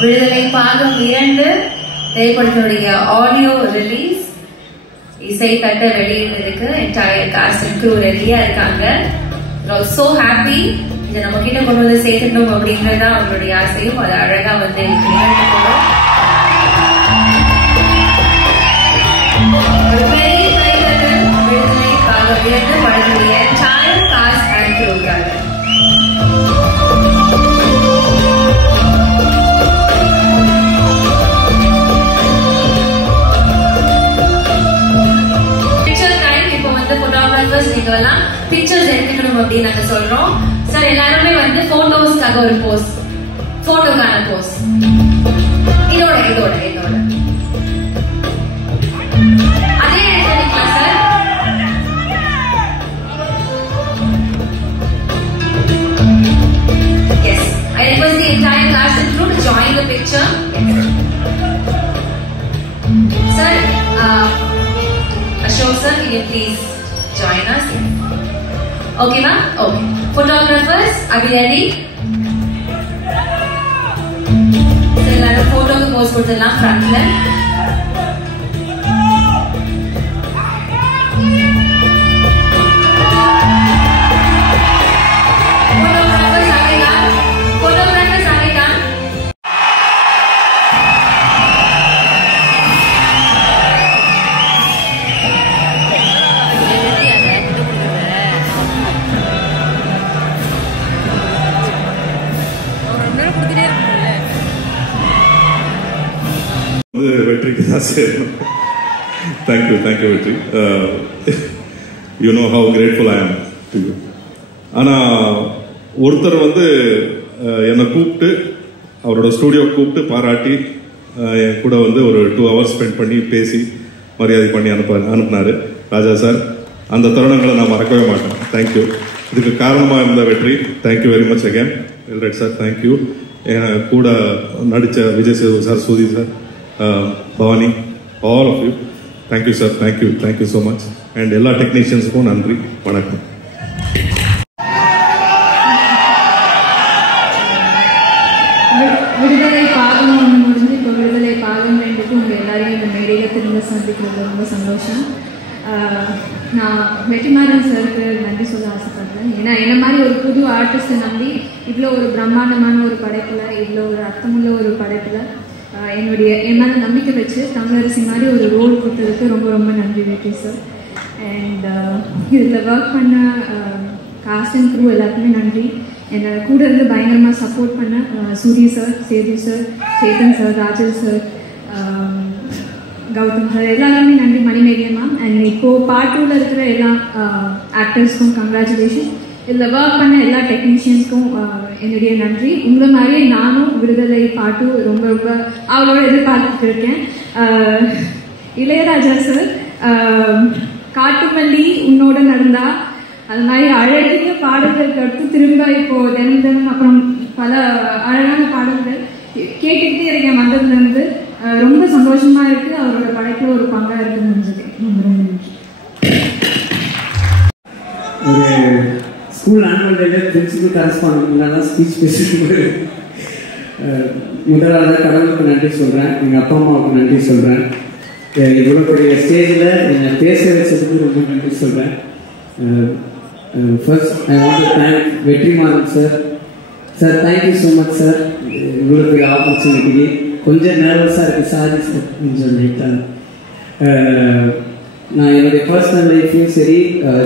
விடுதலை பாகம் 2 திரைப்படத்தினுடைய ஆடியோ ரிலீஸ் இசை தட்ட ரெடியில் இருக்கு. என்டையர் காஸ்ட் அண்ட் க்ரூ ரெடியா இருக்காங்க. so happy இதை நம்ம கிட்ட கொண்டு வந்து சேர்க்கணும் அப்படிங்கறத அவங்களுடைய ஆசையும் அது அழகா வந்து ஒரு பெரிய கைதட்டல் விடுதலை பாகம் 2 படத்துடைய என்டையர் காஸ்ட் அண்ட் க்ரூக்காக. நீங்கெல்லாம் பிக்சர்ஸ் எடுத்துக்கணும் அப்படின்னு நாங்க சொல்றோம். சார் எல்லாருமே வந்து போட்டோஸ்க்காக ஒரு போஸ், போட்டோக்கான போஸ் இதோட இதோட இதோட அதே எடுத்துக்கலாம் sir. Yes, I request the entire cast and crew to join the picture. Sir, Ashok sir, can you please join us? Okay ma'am? Okay. Photographers, are we ready? So எல்லாரும் போட்டோக்கு போஸ் கொடுத்துடலாம் ஃப்ரண்ட்ல. வெற்றிக்கு தான் சேரும். தேங்க்யூ வெற்றி. You know how grateful I am to you. ஆனால் ஒருத்தர் வந்து என்னை கூப்பிட்டு அவரோட ஸ்டூடியோ கூப்பிட்டு பாராட்டி என் கூட வந்து ஒரு 2 hours ஸ்பெண்ட் பண்ணி பேசி மரியாதை பண்ணி அனுப்புனாரு ராஜா சார். அந்த தருணங்களை நான் மறக்கவே மாட்டேன். தேங்க்யூ. இதுக்கு காரணமாக இருந்த Vetri. Thank you very much again. Well right sir, thank you. என் கூட நடித்த விஜய் சேது சார், சூதி sir, Bhavani, all of you, thank you sir, thank you so much. And எல்லா டெக்னீஷியன்ஸ்க்கும் நன்றி, வணக்கம். விடுதலை பாகம் 1 முடிஞ்சு இப்போ விடுதலை பாகம் 2க்கு உங்கள் எல்லாரையும் இந்த மேடையில் திரும்ப சந்திக்கிறது ரொம்ப சந்தோஷம். நான் வெற்றிமாறன் சாருக்கு நன்றி சொல்ல ஆசைப்படுறேன். ஏன்னா என்ன மாதிரி ஒரு புது ஆர்டிஸ்ட்டை நம்பி இவ்வளோ ஒரு பிரம்மாண்டமான ஒரு படைப்பில், இவ்வளோ ஒரு அர்த்தமுள்ள ஒரு படைப்பில் என் மேலே நம்பிக்கை வச்சு தமிழரசி மாதிரி ஒரு ரோல் கொடுத்ததுக்கு ரொம்ப ரொம்ப நன்றி வெற்றி சார். அண்ட் இதில் ஒர்க் பண்ண காஸ்ட் அண்ட் க்ரூ எல்லாருக்குமே நன்றி. என்னை கூட இருந்து பயங்கரமாக சப்போர்ட் பண்ண Soori sir, Sethu sir, Chetan sir, Rajal sir, Gautham sir எல்லாருமே நன்றி. மணிமேகலை மேம் அண்ட் இப்போது பார்ட் 2ல் இருக்கிற எல்லா ஆக்டர்ஸ்க்கும் கங்க்ராச்சுலேஷன். இதில் ஒர்க் பண்ண எல்லா டெக்னீஷியன்ஸ்க்கும் என்னுடைய நன்றி. உங்களை மாதிரியே நானும் விடுதலை பாட்டு ரொம்ப ரொம்ப அவளோட எதிர்பார்த்துட்டு இருக்கேன். இளையராஜா சார் காட்டுமல்லி உன்னோட நடந்தா அது மாதிரி அழகிய பாடல்களுக்கு அடுத்து திரும்ப இப்போ தினம் அப்புறம் பல அழகான பாடல்கள் கேட்டுக்கிட்டே இருக்கேன் வந்ததுலேருந்து. ரொம்ப சந்தோஷமா இருக்கு. அவரோட படைப்புல ஒரு பங்கா இருக்கு முடிஞ்சது. ரொம்ப ரொம்ப நன்றி. ஸ்கூல் ஆனுவல் டேல பிரின்சிபல் கரஸ்பாண்டன்ட் முன்னாடி ஸ்பீச் பேசிட்டு முதலாவது கடவுளுக்கு நன்றி சொல்கிறேன், எங்கள் அப்பா அம்மாவுக்கு நன்றி சொல்கிறேன். இவ்வளோ பெரிய ஸ்டேஜில் என்னை பேச வச்சதுக்கு ரொம்ப நன்றி சொல்கிறேன். First I want to thank Vetrimaaran sir. Sir thank you so much sir. இவ்வளோ பெரிய ஆப்பர்ச்சுனிட்டிக்கு கொஞ்சம் நர்வஸாக இருக்குது. சாரி சார், கொஞ்சம் லேட்டாக. நான் என்னுடைய பர்சனல் லைஃப்லையும் சரி,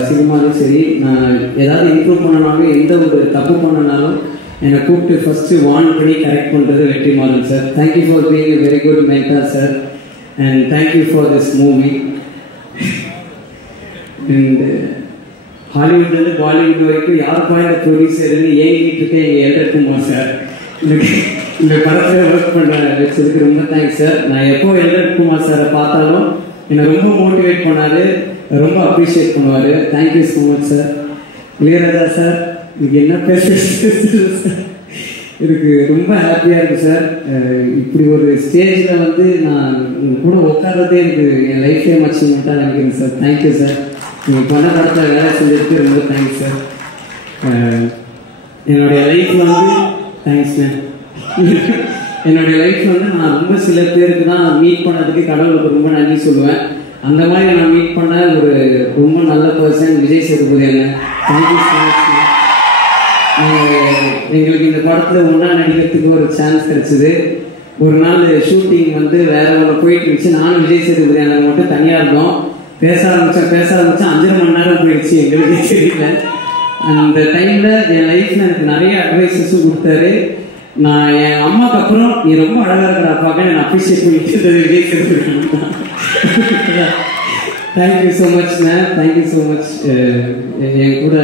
சினிமாலையும் சரி, நான் ஏதாவது இம்ப்ரூவ் பண்ணனாலும் எந்த ஒரு தப்பு பண்ணனாலும் என்னை கூப்பிட்டு ஃபஸ்ட்டு வார்ன் பண்ணி கரெக்ட் பண்ணுறது Vetrimaaran sir. Thank you for being a very good mentor sir. And thank you for this movie. And ஹாலிவுட்லேருந்து பாலிவுட் வரைக்கும் யாருப்பா இந்த ப்ரொடியூசர்னு ஏங்கிட்டு இருக்கேன் எங்கள் எல்டர் குமார் சார். இந்த படத்தில் ஒர்க் பண்ண வச்சதுக்கு ரொம்ப தேங்க்ஸ் சார். நான் எப்போ எல்டர் குமார் சாரை பார்த்தாலும் என்னை ரொம்ப மோட்டிவேட் பண்ணார், ரொம்ப அப்ரிஷியேட் பண்ணுவார். Thank you so much sir. Ilaiyaraaja sir, இதுக்கு என்ன பேசுறது, இதுக்கு ரொம்ப ஹாப்பியாக இருக்குது சார். இப்படி ஒரு ஸ்டேஜில் வந்து நான் கூட உட்கார்றதே எனக்கு என் லைஃபே அச்சீவ்மெண்ட்டாக நினைக்கிறேன் சார். Thank you sir. நீங்கள் பண்ண படத்தில் வேலை செஞ்சதுக்கு ரொம்ப தேங்க்ஸ் சார். என்னுடைய லைஃப்பில் வந்து தேங்க்ஸ் மேம். என்னுடைய லைஃப் வந்து நான் ரொம்ப சில பேருக்கு தான் மீட் பண்ணதுக்கு கடவுளுக்கு ரொம்ப நன்றி சொல்லுவேன். அந்த மாதிரி நான் மீட் பண்ண ஒரு ரொம்ப நல்ல பர்சன் விஜய் சேதுபதி அண்ணன். Thank you so much. எங்களுக்கு இந்த படத்தில் ஒன்றா நடிக்கிறதுக்கு ஒரு சான்ஸ் கிடைச்சிது. ஒரு நாள் ஷூட்டிங் வந்து வேற ஒன்று போயிட்டு இருந்துச்சு. நானும் விஜய் சேதுபதி அண்ணன் மட்டும் தனியாக இருந்தோம். பேச ஆரம்பித்தேன் 5.5 மணி நேரம் போயிடுச்சு, எங்களுக்கே தெரியல. அந்த டைமில் என் லைஃப்பில் எனக்கு நிறைய அட்வைஸஸும் கொடுத்தாரு. நான் என் அம்மாவுக்கு அப்புறம் நீ ரொம்ப அழகாக இருக்கிற அப்பாக்க நான் அப்ரிஷியேட் பண்ணிட்டு Vijay Sethupathi. Thank you so much ma'am, thank you so much. என் கூட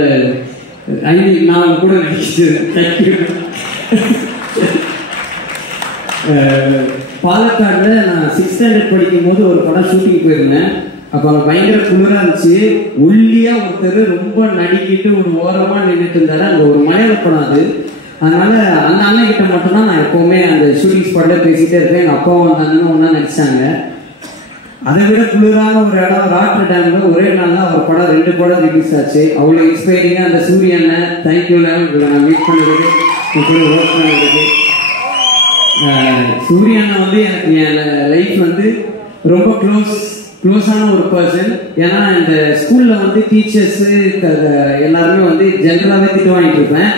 நான் கூட நடிச்சது. தேங்க்யூ. பாலக்காடில் நான் 6th ஸ்டாண்டர்ட் படிக்கும்போது ஒரு படம் ஷூட்டிங் போயிருந்தேன். அப்போ அங்கே பயங்கர குளிராக இருந்துச்சு. ஒல்லியாக ஒருத்தர் ரொம்ப நடிக்கிட்டு ஒரு ஓரமாக நின்றுட்டு இருந்தாரு. அங்கே ஒரு மலையாள படம் அது. அதனால அந்த அண்ணன் கிட்ட மட்டும்தான் நான் எப்போவுமே அந்த ஷூட்டிங் ஸ்பாட்டில் பேசிகிட்டே இருப்பேன். எங்கள் அப்பாவும் அந்த அண்ணனும் ஒன்றா நடிச்சாங்க. அதை விட குளிரான ஒரு இடம் ராட்ரு டேம்ல ஒரே நாள் தான் ஒரு படம் 2 படம் ரிலீஸ் ஆச்சு. அவ்வளோ இன்ஸ்பைரிங்காக அந்த சூரிய அண்ணன் தேங்க்யூண்ணே உங்களை நான் மீட் பண்ணுறது கூட ஒர்க் பண்ணுறது. சூரிய அண்ணன் வந்து எனக்கு என் லைஃப் வந்து ரொம்ப க்ளோஸான ஒரு பர்சன். ஏன்னா இந்த ஸ்கூலில் வந்து டீச்சர்ஸு எல்லாருமே வந்து ஜென்ரலாகவே திட்டு வாங்கிட்டு இருப்பேன்.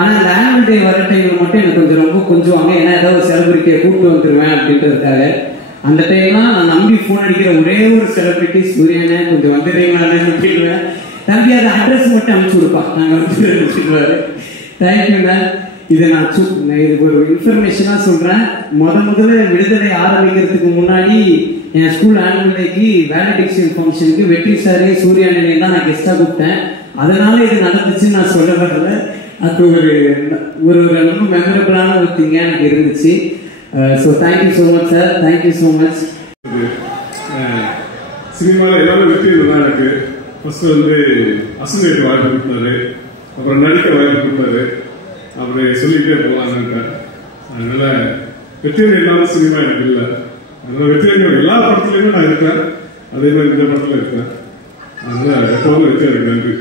ஆனால் இந்த ஆனுவல் டே வர டைமில் மட்டும் எனக்கு ரொம்ப கொஞ்சுவாங்க. ஏன்னா ஏதாவது செலிபிரிட்டியை கூப்பிட்டு வந்துடுவேன் அப்படின்றதுக்காக. அந்த டைம்லாம் நான் நம்பி ஃபோன் அடிக்கிற ஒரே ஒரு செலிபிரிட்டி சூரியனே, கொஞ்சம் வந்துடுறீங்களான்னு கேட்டுருவேன். தம்பி அதை அட்ரஸ் மட்டும் அனுப்பிச்சு கொடுப்பான், நாங்கள் வந்து அனுப்பிச்சுடுவாரு. தேங்க்யூண்ணா. இதை நான் இது ஒரு இன்ஃபர்மேஷனாக சொல்கிறேன். முதல்ல விடுதலை ஆரம்பிக்கிறதுக்கு முன்னாடி என் ஸ்கூல் ஆனுவல் டேக்கு வேலடிக்ஷன் ஃபங்க்ஷனுக்கு வெற்றி சாரே சூர்யா நிலையம் தான் நான் கெஸ்ட்டாக கூப்பிட்டேன். அதனால இது நடந்துச்சுன்னு நான் சொல்ல வரல. அது ஒரு ரொம்ப மெமரபிளான ஒரு திங்காக எனக்கு இருந்துச்சு. So thank you so much sir, thank you so much. சினிமாவில் எல்லாமே வெற்றி தான் எனக்கு. ஃபர்ஸ்ட் வந்து அசோசியேட் வாய்ப்பு கொடுத்தாரு, அப்புறம் நடிக்க வாய்ப்பு கொடுத்தாரு, அப்படி சொல்லிட்டே போகலான்னு. அதனால வெற்றியை இல்லாத சினிமா எனக்கு இல்லை. அதனால வெற்றியை எல்லா படத்துலையுமே நான் இருக்கேன், அதே மாதிரி இந்த படத்துல இருக்கேன். அதனால எப்போதும் வெற்றி எனக்கு நன்றி.